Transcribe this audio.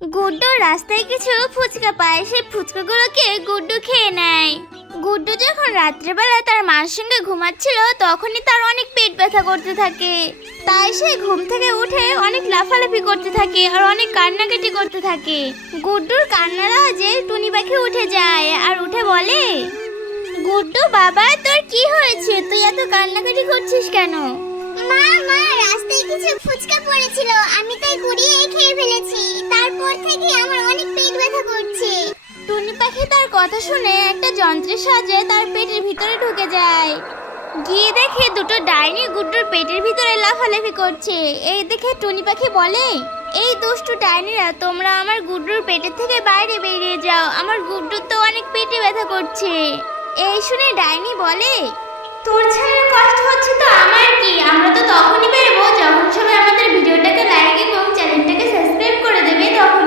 গুড্ডু রাস্তায় কিছু ফুচকা পায়, সেই ফুচকাগুলোকে গুড্ডু খেয়ে নেয়। গুড্ডু যখন রাত্রেবেলা তার মার সঙ্গে ঘুমাচ্ছিল তখনই তার অনেক পেট ব্যথা করতে থাকে। তাই সে ঘুম থেকে উঠে অনেক লাফালাফি করতে থাকে আর অনেক কান্নাকাটি করতে থাকে। গুড্ডুর কান্নার আওয়াজে টুনি পাখি উঠে যায় আর উঠে বলে, গুড্ডু বাবা, তোর কি হয়েছে? তুই এত কান্নাকাটি করছিস কেন? মা মা রাস্তায় কিছু ফুচকা পড়েছিল, আমি তাই কুড়িয়ে খেয়ে ফেলেছি। তারপর থেকে আমার অনেক পেট ব্যথা করছে। টুনি পাখি তার কথা শুনে একটা যন্ত্রের সাহায্যে তার পেটের ভিতরে ঢুকে যায়। গিয়ে দেখে দুটো ডাইনি গুড্ডুর পেটের ভিতরে লাফালাফি করছে। এই দেখে টুনি পাখি বলে, এই দুষ্টু ডাইনিরা, তোমরা আমার গুড্ডুর পেটের থেকে বাইরে বেরিয়ে যাও, আমার গুড্ডুর তো অনেক পেটে ব্যথা করছে। এই শুনে ডাইনি বলে, তোর ছেলের কষ্ট হচ্ছে তো আমার কি, আমরা তো তখনই বেরোবো যখন সবাই আমাদের ভিডিওটাকে লাইক এবং চ্যানেলটাকে সাবস্ক্রাইব করে দেবে, তখন